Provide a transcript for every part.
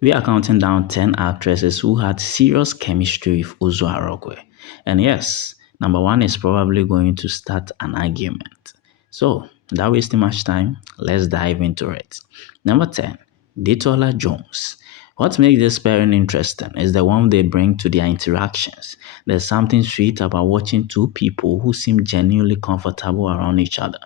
We are counting down 10 actresses who had serious chemistry with Uzor Arukwe. And yes, number one is probably going to start an argument. So, without wasting much time, let's dive into it. Number 10, Detola Jones. What makes this pairing interesting is the one they bring to their interactions. There's something sweet about watching two people who seem genuinely comfortable around each other.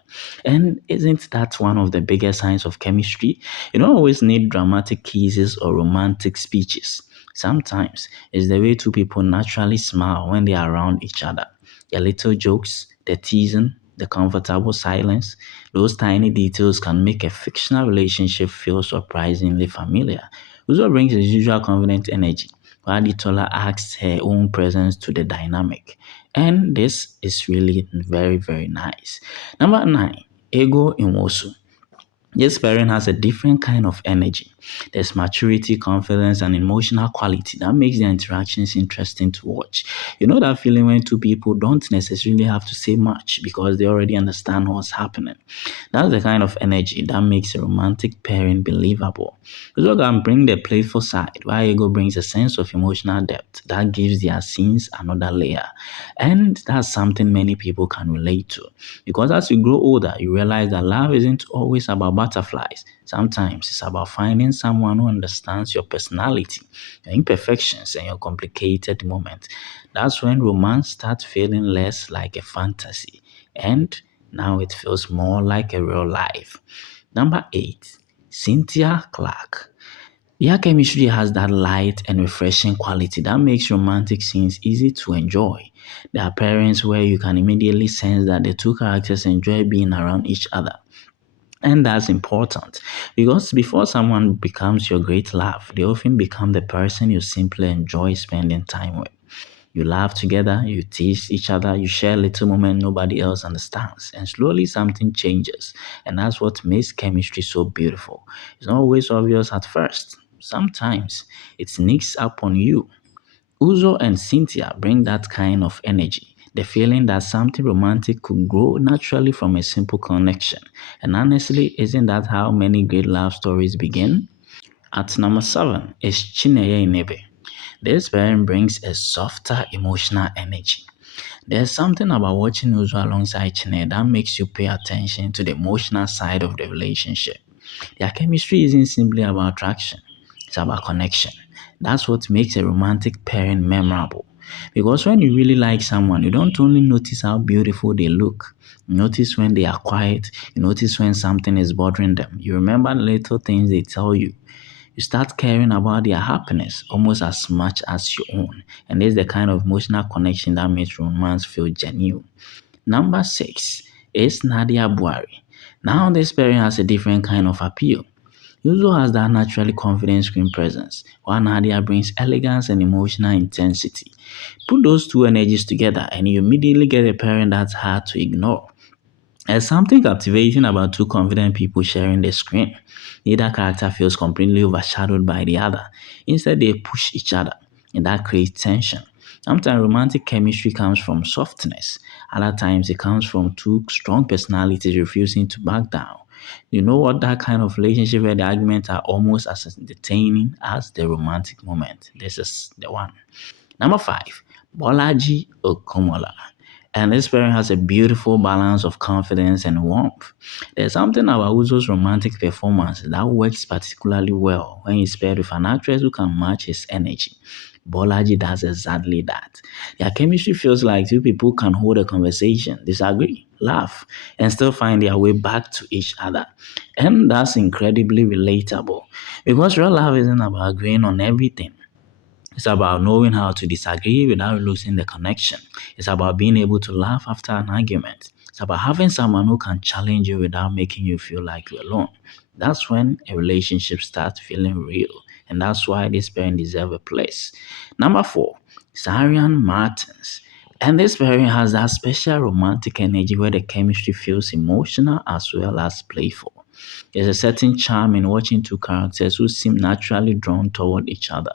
And isn't that one of the biggest signs of chemistry? You don't always need dramatic kisses or romantic speeches. Sometimes it's the way two people naturally smile when they are around each other. The little jokes, the teasing, the comfortable silence, those tiny details can make a fictional relationship feel surprisingly familiar. Uzo brings his usual confident energy, while Detola adds her own presence to the dynamic. And this is really very, very nice. Number 9, Ego Nwosu. This pairing has a different kind of energy. There's maturity, confidence, and emotional quality that makes the interactions interesting to watch. You know that feeling when two people don't necessarily have to say much because they already understand what's happening. That's the kind of energy that makes a romantic pairing believable. Uzo can bring the playful side, while Ego brings a sense of emotional depth that gives their scenes another layer. And that's something many people can relate to. Because as you grow older, you realize that love isn't always about butterflies. Sometimes it's about finding someone who understands your personality, your imperfections, and your complicated moments. That's when romance starts feeling less like a fantasy. And now it feels more like a real life. Number 8, Cynthia Clark. Their chemistry has that light and refreshing quality that makes romantic scenes easy to enjoy. There are pairings where you can immediately sense that the two characters enjoy being around each other. And that's important because before someone becomes your great love, they often become the person you simply enjoy spending time with. You laugh together, you tease each other, you share little moments nobody else understands, and slowly something changes. And that's what makes chemistry so beautiful. It's not always obvious at first. Sometimes it sneaks up on you. Uzo and Cynthia bring that kind of energy. The feeling that something romantic could grow naturally from a simple connection. And honestly, isn't that how many great love stories begin? At number 7 is Chineye Inebe. This pairing brings a softer emotional energy. There's something about watching Uzo alongside Chineye that makes you pay attention to the emotional side of the relationship. Their chemistry isn't simply about attraction, it's about connection. That's what makes a romantic pairing memorable. Because when you really like someone, you don't only notice how beautiful they look, you notice when they are quiet, you notice when something is bothering them. You remember the little things they tell you. You start caring about their happiness almost as much as your own. And this is the kind of emotional connection that makes romance feel genuine. Number 6 is Nadia Buari. Now this pairing has a different kind of appeal. Yuzo has that naturally confident screen presence, while Nadia brings elegance and emotional intensity. Put those two energies together and you immediately get a pairing that's hard to ignore. There's something captivating about two confident people sharing the screen. Neither character feels completely overshadowed by the other. Instead, they push each other, and that creates tension. Sometimes romantic chemistry comes from softness. Other times, it comes from two strong personalities refusing to back down. You know what? That kind of relationship where the arguments are almost as entertaining as the romantic moment. This is the one. Number 5, Bolaji Okomola. And this pairing has a beautiful balance of confidence and warmth. There's something about Uzo's romantic performance that works particularly well when he's paired with an actress who can match his energy. Bolaji does exactly that. Their chemistry feels like two people can hold a conversation, disagree, laugh, and still find their way back to each other. And that's incredibly relatable because real love isn't about agreeing on everything. It's about knowing how to disagree without losing the connection. It's about being able to laugh after an argument. It's about having someone who can challenge you without making you feel like you're alone. That's when a relationship starts feeling real. And that's why this pairing deserves a place. Number 4, Sarian Martins. And this pairing has that special romantic energy where the chemistry feels emotional as well as playful. There's a certain charm in watching two characters who seem naturally drawn toward each other.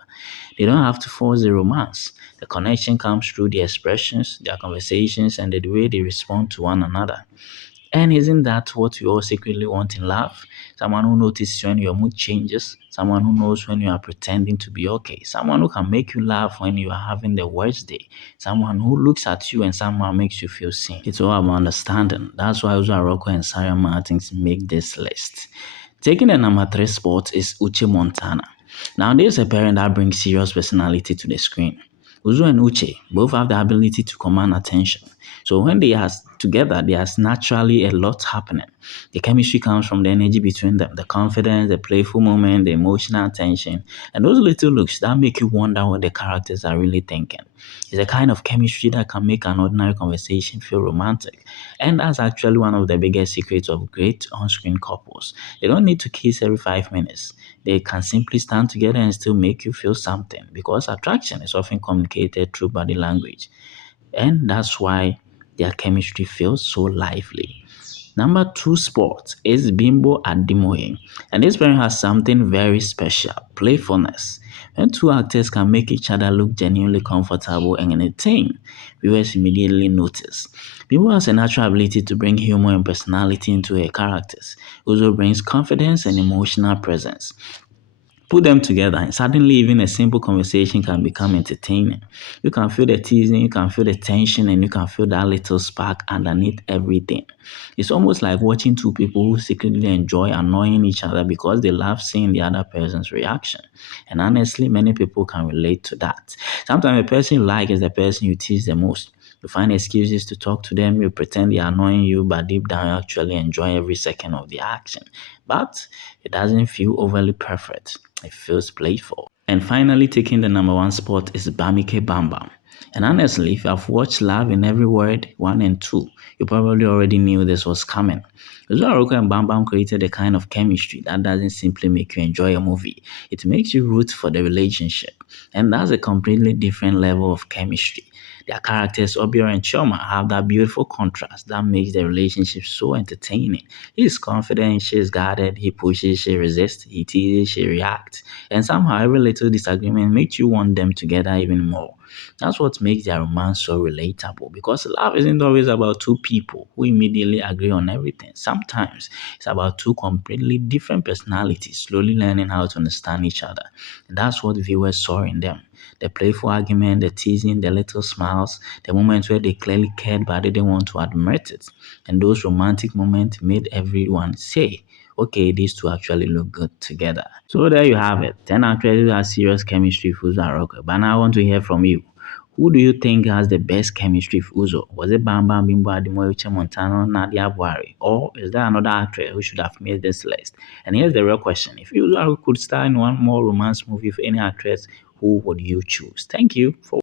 They don't have to force the romance. The connection comes through their expressions, their conversations, and the way they respond to one another. And isn't that what we all secretly want in love? Someone who notices when your mood changes, someone who knows when you are pretending to be okay, someone who can make you laugh when you are having the worst day, someone who looks at you and somehow makes you feel seen. It's all about understanding. That's why Uzor Arukwe and Sarah Martins make this list. Taking the number three spot is Uche Montana. Now, this is a parent that brings serious personality to the screen. Uzo and Uche both have the ability to command attention. So when they are together, there's naturally a lot happening. The chemistry comes from the energy between them, the confidence, the playful moment, the emotional tension, and those little looks that make you wonder what the characters are really thinking. It's a kind of chemistry that can make an ordinary conversation feel romantic. And that's actually one of the biggest secrets of great on-screen couples. They don't need to kiss every 5 minutes. They can simply stand together and still make you feel something because attraction is often communicated through body language. And that's why their chemistry feels so lively. Number two spot is Bimbo Ademoye. And this pairing has something very special, playfulness. When two actors can make each other look genuinely comfortable and entertained, viewers immediately notice. Bimbo has a natural ability to bring humor and personality into her characters. Also brings confidence and emotional presence. Put them together and suddenly even a simple conversation can become entertaining. You can feel the teasing, you can feel the tension, and you can feel that little spark underneath everything. It's almost like watching two people who secretly enjoy annoying each other because they love seeing the other person's reaction. And honestly, many people can relate to that. Sometimes the person you like is the person you tease the most. You find excuses to talk to them, you pretend they're annoying you, but deep down you actually enjoy every second of the action. But it doesn't feel overly perfect. It feels playful. And finally, taking the number one spot is Bamike Bambam. And honestly, if you have watched Love in Every Word 1 and 2, you probably already knew this was coming. Uzor Arukwe and Bambam created a kind of chemistry that doesn't simply make you enjoy a movie. It makes you root for the relationship. And that's a completely different level of chemistry. Their characters, Obiora and Choma, have that beautiful contrast that makes the relationship so entertaining. He's confident, she's guarded, he pushes, she resists, he teases, she reacts. And somehow every little disagreement makes you want them together even more. That's what makes their romance so relatable because love isn't always about two people who immediately agree on everything. Sometimes it's about two completely different personalities slowly learning how to understand each other. And that's what viewers saw in them. The playful argument, the teasing, the little smiles, the moments where they clearly cared but didn't want to admit it. And those romantic moments made everyone say, okay, these two actually look good together. So there you have it. 10 actresses have serious chemistry with Uzor Arukwe. But now I want to hear from you. Who do you think has the best chemistry with Uzo? Was it Bam Bam, Bimbo Ademoye, Uche Montano, Nadia Buhari? Or is there another actress who should have made this list? And here's the real question. If Uzo could star in one more romance movie with any actress, who would you choose? Thank you for